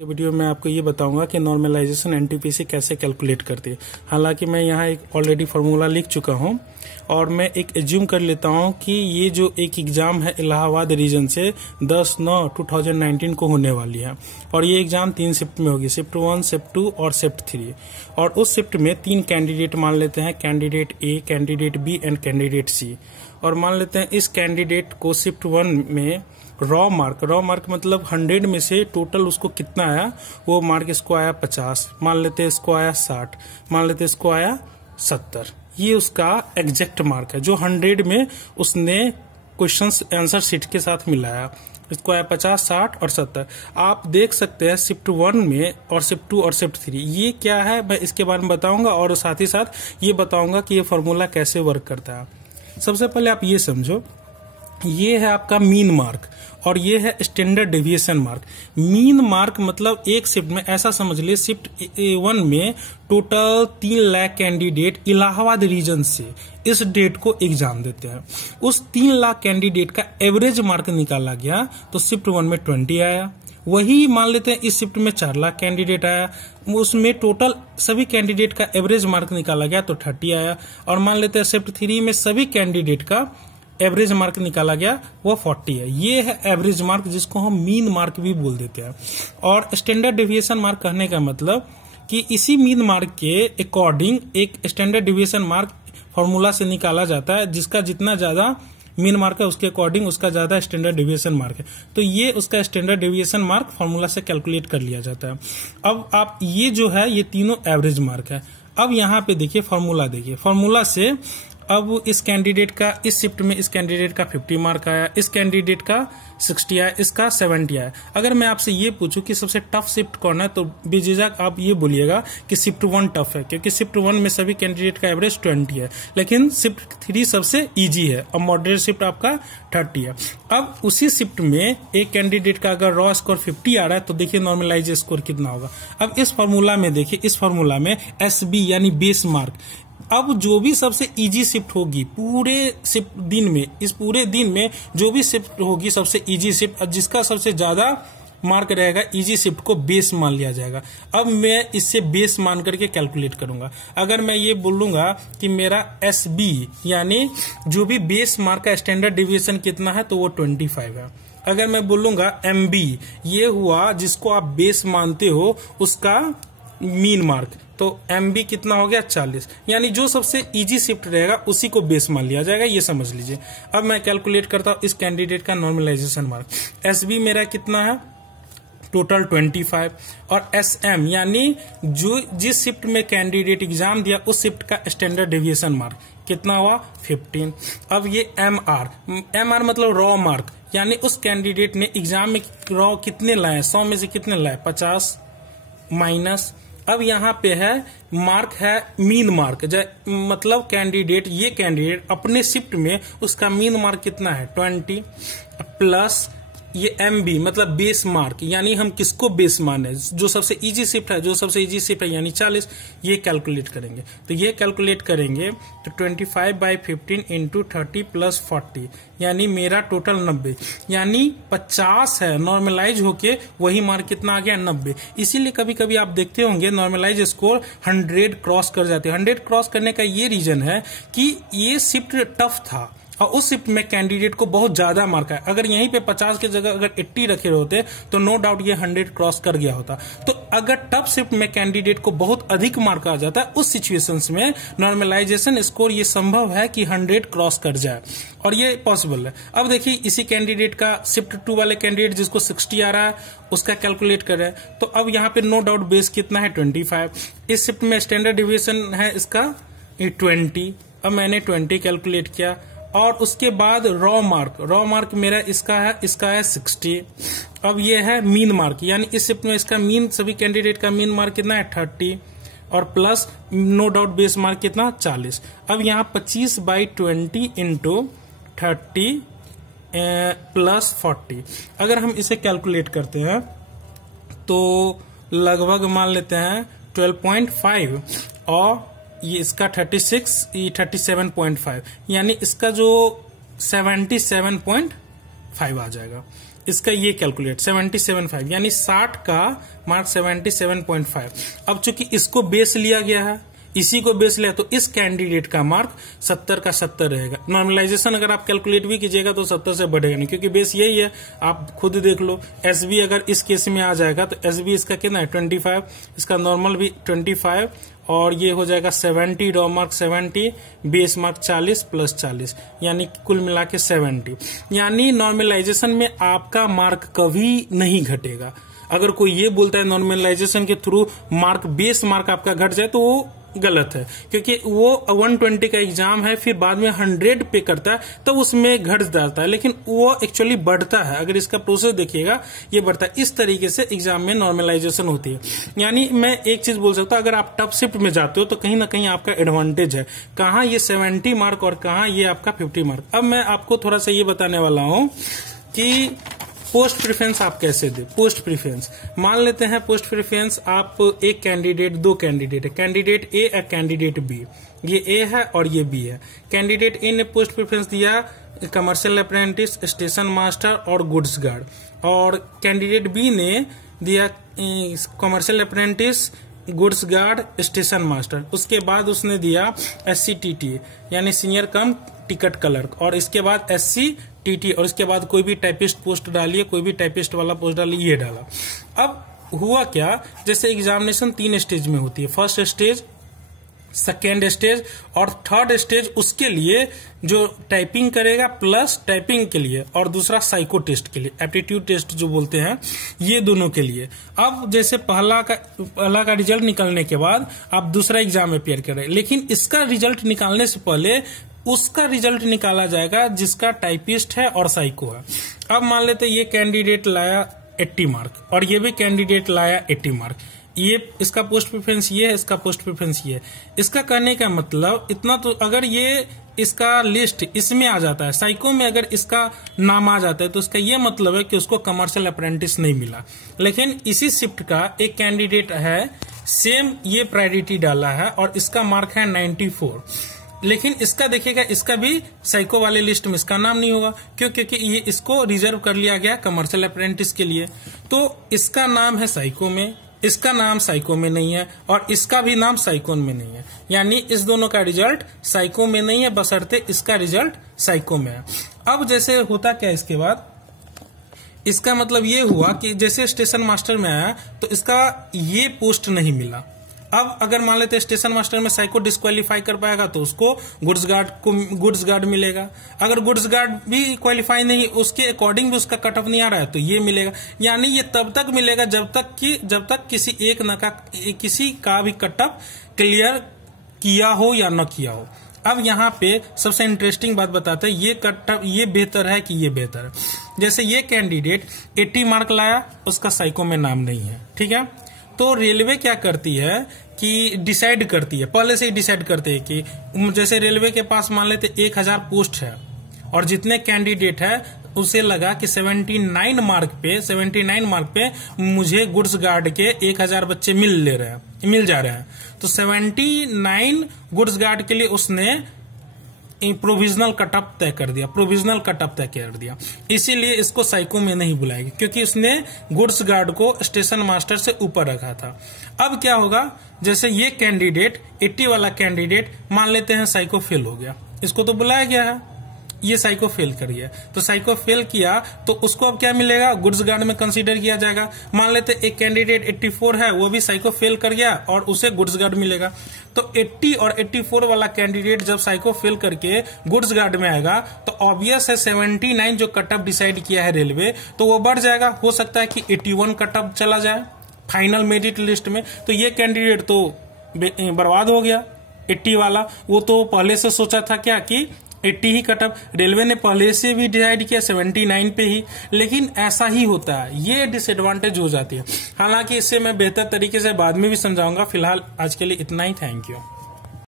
Video में आपको ये बताऊंगा कि नॉर्मलाइजेशन एनटीपीसी कैसे कैलकुलेट करती है। हालांकि मैं यहाँ एक ऑलरेडी फार्मूला लिख चुका हूँ और मैं एक एज्यूम कर लेता हूँ कि ये जो एक एग्जाम है इलाहाबाद रीजन से 10/9/2019 को होने वाली है और ये एग्जाम 3 शिफ्ट में होगी, शिफ्ट 1, शिफ्ट 2 और शिफ्ट 3। और उस शिफ्ट में 3 कैंडिडेट मान लेते हैं, candidate A, candidate B and candidate C. और मान लेते हैं इस कैंडिडेट को शिफ्ट 1 में रॉ मार्क मतलब 100 में से टोटल उसको कितना आया, वो मार्क इसको आया 50, मान लेते हैं इसको आया 60, मान लेते हैं इसको आया 70। ये उसका एग्जैक्ट मार्क है जो 100 में उसने क्वेश्चंस आंसर शीट के साथ मिलाया। इसको आया 50, 60 और 70। आप देख सकते हैं शिफ्ट 1 में और शिफ्ट 2 और शिफ्ट 3 ये क्या है, मैं इसके बारे में बताऊंगा और साथ ही साथ ये बताऊंगा कि ये फॉर्मूला कैसे वर्क करता है। सबसे पहले आप ये समझो, ये है आपका मीन मार्क और ये है standard deviation mark. Mean mark मतलब एक शिफ्ट में, ऐसा समझ लिए शिफ्ट 1 में total 3 lakh candidate Allahabad region से इस डेट को एग्जाम देते हैं। उस 3 लाख कैंडिडेट का एवरेज मार्क निकाला गया तो शिफ्ट 1 में 20 आया। वही मान लेते हैं इस शिफ्ट में 4 लाख कैंडिडेट आया, उसमें टोटल सभी कैंडिडेट का एवरेज मार्क निकाला गया तो 30 आया। और मान लेते हैं शिफ्ट 3 में सभी कैंडिडेट का एवरेज मार्क निकाला गया वो 40 है। ये है एवरेज मार्क जिसको हम मीन मार्क भी बोल देते हैं। और स्टैंडर्ड डेविएशन मार्क कहने का मतलब कि इसी मीन मार्क के अकॉर्डिंग एक स्टैंडर्ड डेविएशन मार्क फॉर्मूला से निकाला जाता है, जिसका जितना ज्यादा मीन मार्क है उसके अकॉर्डिंग उसका ज्यादा स्टैंडर्ड डेविएशन मार्क है। तो ये उसका स्टैंडर्ड डेविएशन मार्क फॉर्मूला से कैलकुलेट कर लिया जाता है। अब आप ये जो है ये तीनों एवरेज मार्क है। अब यहाँ पे देखिए फॉर्मूला, देखिए फॉर्मूला से अब इस कैंडिडेट का इस शिफ्ट में इस कैंडिडेट का 50 मार्क आया, इस कैंडिडेट का 60 आया, इसका 70 आया। अगर मैं आपसे ये पूछूं कि सबसे टफ शिफ्ट कौन है तो बेझिझक आप ये बोलिएगा कि शिफ्ट 1 टफ है, क्योंकि शिफ्ट 1 में सभी कैंडिडेट का एवरेज 20 है, लेकिन शिफ्ट 3 सबसे इजी है और मॉडरेट शिफ्ट आपका 30 है। अब उसी शिफ्ट में एक कैंडिडेट का अगर रॉ स्कोर 50 आ रहा है तो देखिए नॉर्मलाइज स्कोर कितना होगा। अब इस फॉर्मूला में देखिए, इस फॉर्मूला में SB यानी बेस मार्क, अब जो भी सबसे इजी शिफ्ट होगी पूरे शिफ्ट दिन में, इस पूरे दिन में जो भी शिफ्ट होगी सबसे इजी शिफ्ट, जिसका सबसे ज्यादा मार्क रहेगा इजी शिफ्ट को बेस मान लिया जाएगा। अब मैं इससे बेस मान करके कैलकुलेट करूंगा। अगर मैं ये बोलूंगा कि मेरा SB यानी जो भी बेस मार्क का स्टैंडर्ड डेविएशन कितना है तो वो 25 है। अगर मैं बोलूंगा MB ये हुआ जिसको आप बेस मानते हो उसका मीन मार्क, तो MB कितना हो गया 40, यानी जो सबसे इजी शिफ्ट रहेगा उसी को बेस मान लिया जाएगा, ये समझ लीजिए। अब मैं कैलकुलेट करता हूं इस कैंडिडेट का नॉर्मलाइजेशन मार्क। SB मेरा कितना है टोटल 25 और SM यानी जो जिस शिफ्ट में कैंडिडेट एग्जाम दिया उस शिफ्ट का स्टैंडर्ड डेविएशन मार्क कितना हुआ 15। अब ये MR मतलब रॉ मार्क, यानी उस कैंडिडेट ने एग्जाम में रॉ कितने लाए, 100 में से कितने लाए 50 माइनस। अब यहाँ पे है मार्क है मीन मार्क, मतलब कैंडिडेट ये कैंडिडेट अपने शिफ्ट में उसका मीन मार्क कितना है 20 प्लस ये MB मतलब बेस मार्क, यानी हम किसको बेस माने, जो सबसे इजी शिफ्ट है, जो सबसे इजी शिफ्ट है यानी 40, ये कैलकुलेट करेंगे। तो ये कैलकुलेट करेंगे तो 25/15 इंटू 30 प्लस 40 यानी मेरा टोटल 90, यानी 50 है नॉर्मलाइज होके, वही मार्क कितना आ गया 90। इसीलिए कभी कभी आप देखते होंगे नॉर्मलाइज स्कोर 100 क्रॉस कर जाते हैं। 100 क्रॉस करने का ये रीजन है कि ये शिफ्ट टफ था और उस शिफ्ट में कैंडिडेट को बहुत ज्यादा मार्क है। अगर यहीं पे 50 की जगह अगर 80 रखे होते तो नो डाउट ये 100 क्रॉस कर गया होता। तो अगर टफ शिफ्ट में कैंडिडेट को बहुत अधिक मार्क आ जाता है उस सिचुएशंस में नॉर्मलाइजेशन स्कोर ये संभव है कि 100 क्रॉस कर जाए और ये पॉसिबल है। अब देखिए इसी कैंडिडेट का शिफ्ट 2 वाले कैंडिडेट जिसको 60 आ रहा है उसका कैलकुलेट कर रहे हैं। तो अब यहाँ पे नो डाउट बेस कितना है 25, इस शिफ्ट में स्टैंडर्ड डेविएशन है इसका 20। अब मैंने 20 कैलकुलेट किया और उसके बाद रॉ मार्क मेरा इसका है 60। अब ये है मीन मार्क, यानी इस शिफ्ट में इसका मीन, सभी कैंडिडेट का मीन मार्क कितना है 30 और plus no doubt base mark कितना 40। अब यहाँ 25/20 इंटू 30 प्लस 40 अगर हम इसे कैलकुलेट करते हैं तो लगभग मान लेते हैं 12.5 और ये इसका 36, ये 37.5, यानी इसका जो 77.5 आ जाएगा। इसका ये कैलकुलेट 77.5 यानी 60 का मार्क 77.5। अब चूंकि इसको बेस लिया गया है, इसी को बेस लिया, तो इस कैंडिडेट का मार्क 70 का 70 रहेगा। नॉर्मलाइजेशन अगर आप कैलकुलेट भी कीजिएगा तो 70 से बढ़ेगा नहीं, क्योंकि बेस यही है। आप खुद देख लो, एसबी अगर इस केस में आ जाएगा तो एसबी इसका कितना है 25, इसका नॉर्मल भी 25, और ये हो जाएगा 70, raw mark 70, base mark 40 plus 40, यानी कुल मिला के 70। यानी नॉर्मलाइजेशन में आपका मार्क कभी नहीं घटेगा। अगर कोई ये बोलता है नॉर्मलाइजेशन के थ्रू मार्क, बेस मार्क आपका घट जाए, तो वो गलत है, क्योंकि वो 120 का एग्जाम है, फिर बाद में 100 पे करता है, तो उसमें घट जाता है, लेकिन वो एक्चुअली बढ़ता है। अगर इसका प्रोसेस देखिएगा, ये बढ़ता है। इस तरीके से एग्जाम में नॉर्मलाइजेशन होती है। यानी मैं एक चीज बोल सकता हूं, अगर आप टफ शिफ्ट में जाते हो तो कहीं ना कहीं आपका एडवांटेज है, कहाँ ये 70 मार्क और कहाँ ये आपका 50 मार्क। अब मैं आपको थोड़ा सा ये बताने वाला हूं कि पोस्ट प्रेफरेंस आप कैसे दे। पोस्ट प्रेफरेंस मान लेते हैं, पोस्ट प्रेफरेंस आप एक कैंडिडेट, दो कैंडिडेट है, कैंडिडेट ए और कैंडिडेट बी। ये ए है और ये बी है। कैंडिडेट ए ने पोस्ट प्रेफरेंस दिया कमर्शियल अप्रेंटिस, स्टेशन मास्टर और गुड्स गार्ड, और कैंडिडेट बी ने दिया commercial apprentice, goods guard, station master. उसके बाद उसने दिया SCTT यानी सीनियर कम टिकट क्लर्क, और इसके बाद SCTT, और इसके बाद कोई भी टाइपिस्ट पोस्ट डालिए, कोई भी टाइपिस्ट वाला पोस्ट डालिए, ये डाला। अब हुआ क्या, जैसे एग्जामिनेशन 3 स्टेज में होती है, फर्स्ट स्टेज, सेकेंड स्टेज और थर्ड स्टेज उसके लिए जो टाइपिंग करेगा प्लस टाइपिंग के लिए, और दूसरा साइको टेस्ट के लिए, एप्टीट्यूड टेस्ट जो बोलते हैं, ये दोनों के लिए। अब जैसे पहला का रिजल्ट निकलने के बाद आप दूसरा एग्जाम में अपियर करें, लेकिन इसका रिजल्ट निकालने से पहले उसका रिजल्ट निकाला जाएगा जिसका टाइपिस्ट है और साइको है। अब मान लेते ये कैंडिडेट लाया 80 मार्क और ये भी कैंडिडेट लाया 80 मार्क, ये इसका पोस्ट प्रेफरेंस ये है, इसका पोस्ट प्रेफरेंस ये है। इसका करने का मतलब इतना, तो अगर ये इसका लिस्ट इसमें आ जाता है, साइको में अगर इसका नाम आ जाता है, तो इसका ये मतलब है कि उसको कमर्शियल अप्रेंटिस नहीं मिला। लेकिन इसी शिफ्ट का एक कैंडिडेट है, सेम ये प्रायोरिटी डाला है और इसका मार्क है 94, लेकिन इसका देखिएगा, इसका भी साइको वाले लिस्ट में इसका नाम नहीं होगा। क्यों? क्योंकि ये इसको रिजर्व कर लिया गया कमर्शियल अप्रेंटिस के लिए, तो इसका नाम है साइको में, इसका नाम साइको में नहीं है, और इसका भी नाम साइको में नहीं है। यानी इस दोनों का रिजल्ट साइको में नहीं है, बशर्ते इसका रिजल्ट साइको में है। अब जैसे होता क्या, इसके बाद इसका मतलब ये हुआ कि जैसे स्टेशन मास्टर में आया तो इसका ये पोस्ट नहीं मिला। अब अगर मान लेते स्टेशन मास्टर में साइको डिस्क्वालीफाई कर पाएगा तो उसको गुड्स गार्ड मिलेगा। अगर गुड्स गार्ड भी क्वालिफाई नहीं, उसके अकॉर्डिंग भी उसका कट ऑफ नहीं आ रहा है, तो ये मिलेगा। यानी ये तब तक मिलेगा जब तक किसी एक किसी का भी कट ऑफ क्लियर किया हो या न किया हो। अब यहाँ पे सबसे इंटरेस्टिंग बात बताते हैं, ये कट ऑफ ये बेहतर है कि ये बेहतर है। जैसे ये कैंडिडेट 80 मार्क लाया, उसका साइको में नाम नहीं है, ठीक है। तो रेलवे क्या करती है कि डिसाइड करती है, पहले से ही डिसाइड करते हैं कि जैसे रेलवे के पास मान लेते 1000 पोस्ट है और जितने कैंडिडेट है उसे लगा कि 79 मार्क पे मुझे गुड्स गार्ड के 1000 बच्चे मिल जा रहे हैं। तो 79 गुड्स गार्ड के लिए उसने प्रोविजनल कटअप तय कर दिया, इसीलिए इसको साइको में नहीं बुलाएगी, क्योंकि उसने गुड्स गार्ड को स्टेशन मास्टर से ऊपर रखा था। अब क्या होगा, जैसे ये कैंडिडेट 80 वाला कैंडिडेट मान लेते हैं साइको फेल हो गया, इसको तो बुलाया गया है, ये साइको फेल कर गया, तो साइको फेल किया तो उसको अब क्या मिलेगा, गुड्स गार्ड में कंसीडर किया जाएगा। मान लेते एक कैंडिडेट 84 है, वो भी साइको फेल कर गया और उसे गुड्स गार्ड मिलेगा। तो 80 और 84 वाला कैंडिडेट जब साइको फेल करके गुड्स गार्ड में आएगा तो ऑब्वियस है 79 जो कट ऑफ डिसाइड किया है रेलवे, तो वो बढ़ जाएगा। हो सकता है कि 81 कट ऑफ चला जाए फाइनल मेरिट लिस्ट में, तो ये कैंडिडेट तो बर्बाद हो गया। 80 वाला वो तो पहले से सोचा था क्या कि 80 ही कट ऑफ, रेलवे ने पहले से भी डिसाइड किया 79 पे ही, लेकिन ऐसा ही होता है, ये डिसएडवांटेज हो जाती है। हालांकि इससे मैं बेहतर तरीके से बाद में भी समझाऊंगा। फिलहाल आज के लिए इतना ही, थैंक यू।